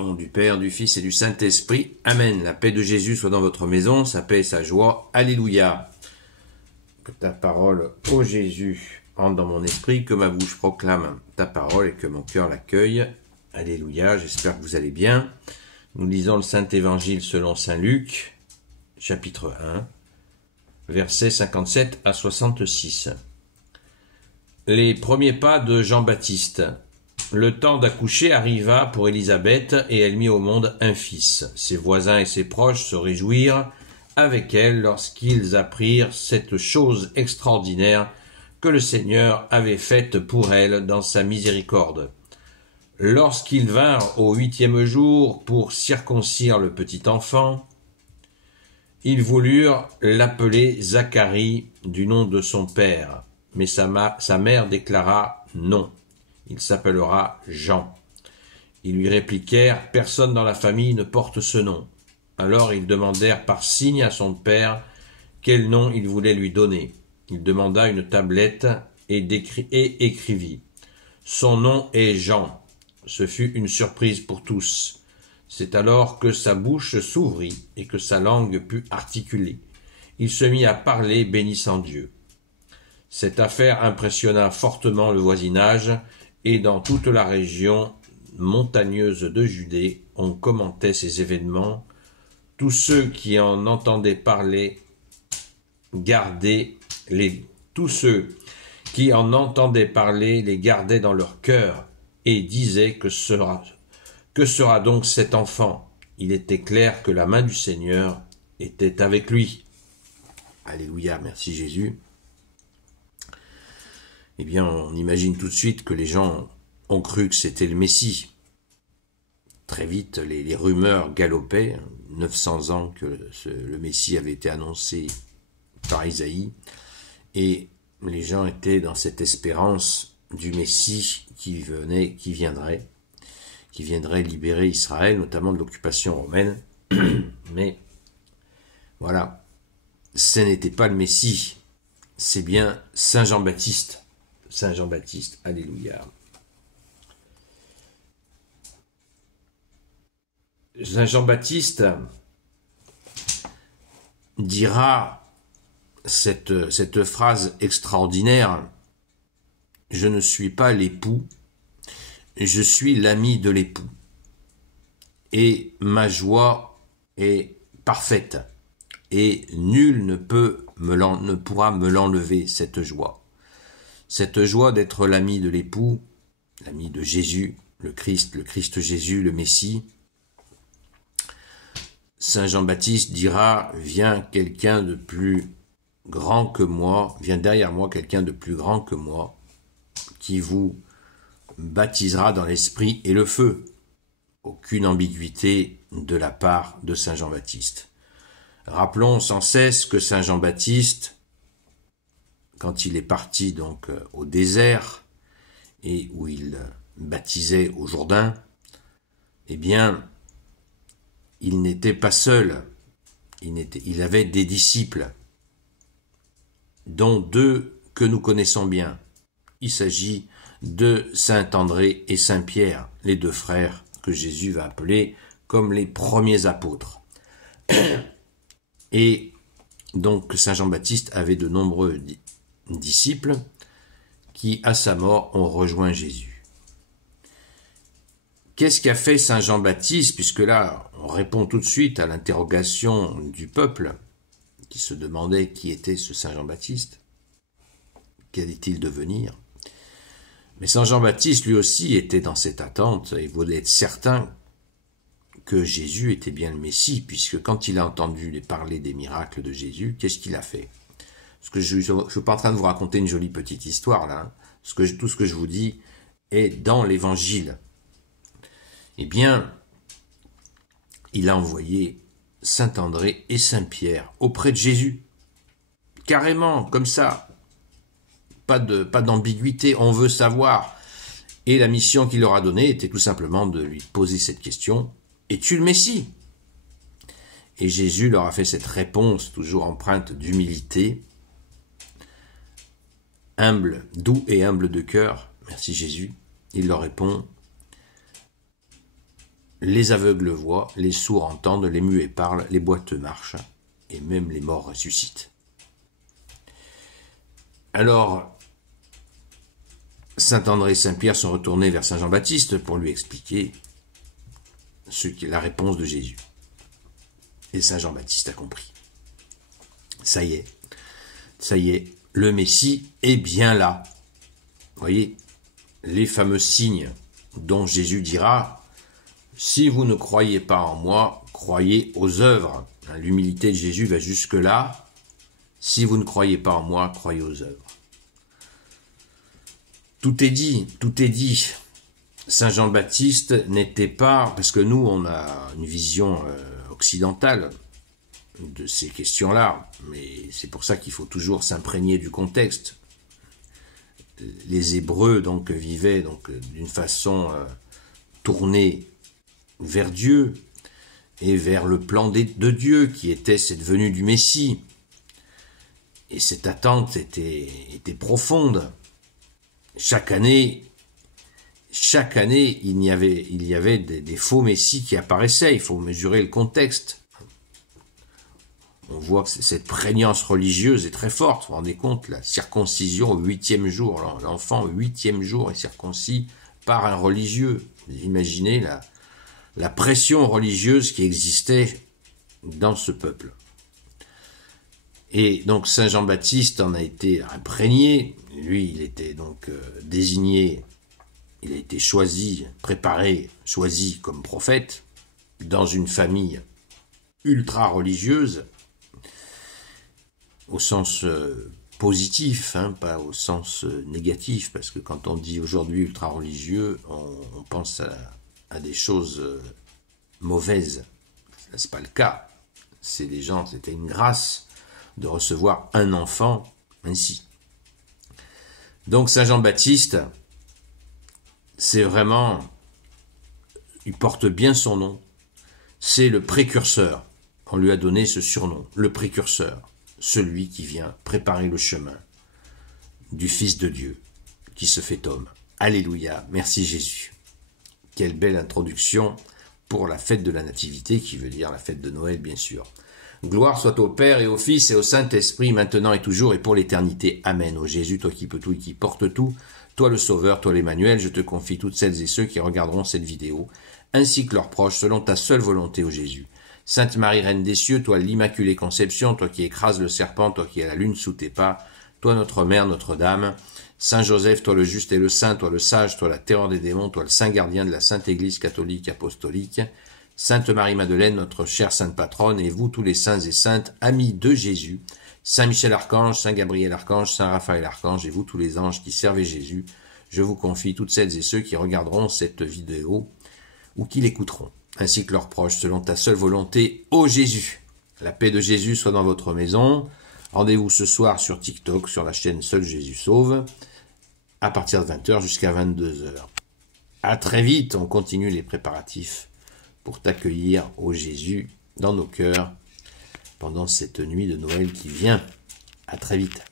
Au nom du Père, du Fils et du Saint-Esprit. Amen. La paix de Jésus soit dans votre maison, sa paix et sa joie. Alléluia. Que ta parole, ô Jésus, entre dans mon esprit, que ma bouche proclame ta parole et que mon cœur l'accueille. Alléluia. J'espère que vous allez bien. Nous lisons le Saint-Évangile selon Saint Luc, chapitre 1, versets 57 à 66. Les premiers pas de Jean-Baptiste. Le temps d'accoucher arriva pour Élisabeth et elle mit au monde un fils. Ses voisins et ses proches se réjouirent avec elle lorsqu'ils apprirent cette chose extraordinaire que le Seigneur avait faite pour elle dans sa miséricorde. Lorsqu'ils vinrent au 8e jour pour circoncire le petit enfant, ils voulurent l'appeler Zacharie du nom de son père, mais sa mère déclara non. Il s'appellera Jean. Ils lui répliquèrent, personne dans la famille ne porte ce nom. Alors ils demandèrent par signe à son père quel nom il voulait lui donner. Il demanda une tablette et écrivit. Son nom est Jean. Ce fut une surprise pour tous. C'est alors que sa bouche s'ouvrit et que sa langue put articuler. Il se mit à parler bénissant Dieu. Cette affaire impressionna fortement le voisinage et dans toute la région montagneuse de Judée, on commentait ces événements. Tous ceux qui en entendaient parler les gardaient dans leur cœur et disaient que sera donc cet enfant? Il était clair que la main du Seigneur était avec lui. Alléluia, merci Jésus. Eh bien, on imagine tout de suite que les gens ont cru que c'était le Messie. Très vite, les rumeurs galopaient, 900 ans que le Messie avait été annoncé par Isaïe, et les gens étaient dans cette espérance du Messie qui viendrait libérer Israël, notamment de l'occupation romaine. Mais voilà, ce n'était pas le Messie, c'est bien Saint Jean-Baptiste. Saint Jean-Baptiste, alléluia. Saint Jean-Baptiste dira cette phrase extraordinaire: « Je ne suis pas l'époux, je suis l'ami de l'époux. Et ma joie est parfaite, et nul ne pourra me l'enlever, cette joie. » Cette joie d'être l'ami de l'époux, l'ami de Jésus, le Christ Jésus, le Messie. Saint Jean-Baptiste dira, vient quelqu'un de plus grand que moi, vient derrière moi quelqu'un de plus grand que moi, qui vous baptisera dans l'esprit et le feu. Aucune ambiguïté de la part de Saint Jean-Baptiste. Rappelons sans cesse que Saint Jean-Baptiste, quand il est parti donc au désert et où il baptisait au Jourdain, eh bien, il n'était pas seul. Il avait des disciples, dont deux que nous connaissons bien. Il s'agit de Saint André et Saint Pierre, les deux frères que Jésus va appeler comme les premiers apôtres. Et donc Saint Jean-Baptiste avait de nombreux disciples qui, à sa mort, ont rejoint Jésus. Qu'est-ce qu'a fait Saint Jean-Baptiste? Puisque là, on répond tout de suite à l'interrogation du peuple qui se demandait qui était ce Saint Jean-Baptiste. Qu'allait-il devenir? Mais Saint Jean-Baptiste, lui aussi, était dans cette attente et voulait être certain que Jésus était bien le Messie, puisque quand il a entendu parler des miracles de Jésus, qu'est-ce qu'il a fait? Parce que je ne suis pas en train de vous raconter une jolie petite histoire, là. Hein. Tout ce que je vous dis est dans l'Évangile. Eh bien, il a envoyé Saint André et Saint Pierre auprès de Jésus. Carrément, comme ça. Pas d'ambiguïté, on veut savoir. Et la mission qu'il leur a donnée était tout simplement de lui poser cette question: es-tu le Messie? Et Jésus leur a fait cette réponse, toujours empreinte d'humilité. Humble, doux et humble de cœur, merci Jésus. Il leur répond: les aveugles voient, les sourds entendent, les muets parlent, les boiteux marchent, et même les morts ressuscitent. Alors, saint André et saint Pierre sont retournés vers saint Jean-Baptiste pour lui expliquer la réponse de Jésus. Et saint Jean-Baptiste a compris. Ça y est, le Messie est bien là. Vous voyez, les fameux signes dont Jésus dira « Si vous ne croyez pas en moi, croyez aux œuvres ». L'humilité de Jésus va jusque-là. « Si vous ne croyez pas en moi, croyez aux œuvres ». Tout est dit, tout est dit. Saint Jean-Baptiste n'était pas, parce que nous on a une vision occidentale de ces questions-là, mais c'est pour ça qu'il faut toujours s'imprégner du contexte. Les Hébreux donc vivaient donc d'une façon tournée vers Dieu et vers le plan de Dieu qui était cette venue du Messie. Et cette attente était profonde. Chaque année, il y avait des faux messies qui apparaissaient. Il faut mesurer le contexte. On voit que cette prégnance religieuse est très forte. Vous vous rendez compte, la circoncision au 8e jour. L'enfant au 8e jour est circoncis par un religieux. Vous imaginez la pression religieuse qui existait dans ce peuple. Et donc saint Jean-Baptiste en a été imprégné. Lui, il était donc désigné, il a été choisi, préparé, choisi comme prophète dans une famille ultra-religieuse, au sens positif, pas au sens négatif, parce que quand on dit aujourd'hui ultra-religieux, on pense à des choses mauvaises. Là, c'est pas le cas. C'est des gens, c'était une grâce de recevoir un enfant ainsi. Donc saint Jean-Baptiste, c'est vraiment, il porte bien son nom, c'est le précurseur. On lui a donné ce surnom, le précurseur, celui qui vient préparer le chemin du Fils de Dieu, qui se fait homme. Alléluia, merci Jésus. Quelle belle introduction pour la fête de la Nativité, qui veut dire la fête de Noël, bien sûr. Gloire soit au Père et au Fils et au Saint-Esprit, maintenant et toujours et pour l'éternité. Amen. Ô Jésus, toi qui peux tout et qui porte tout, toi le Sauveur, toi l'Emmanuel, je te confie toutes celles et ceux qui regarderont cette vidéo, ainsi que leurs proches, selon ta seule volonté, ô Jésus. Sainte Marie, Reine des cieux, toi l'Immaculée Conception, toi qui écrases le serpent, toi qui as la lune sous tes pas, toi notre Mère, Notre-Dame, Saint Joseph, toi le juste et le saint, toi le sage, toi la terreur des démons, toi le saint gardien de la Sainte Église catholique apostolique, Sainte Marie-Madeleine, notre chère sainte patronne, et vous tous les saints et saintes, amis de Jésus, Saint Michel Archange, Saint Gabriel Archange, Saint Raphaël Archange, et vous tous les anges qui servez Jésus, je vous confie toutes celles et ceux qui regarderont cette vidéo ou qui l'écouteront, ainsi que leurs proches, selon ta seule volonté, ô Jésus. La paix de Jésus soit dans votre maison. Rendez-vous ce soir sur TikTok, sur la chaîne Seul Jésus Sauve, à partir de 20h jusqu'à 22h. À très vite, on continue les préparatifs pour t'accueillir, ô Jésus, dans nos cœurs, pendant cette nuit de Noël qui vient. À très vite.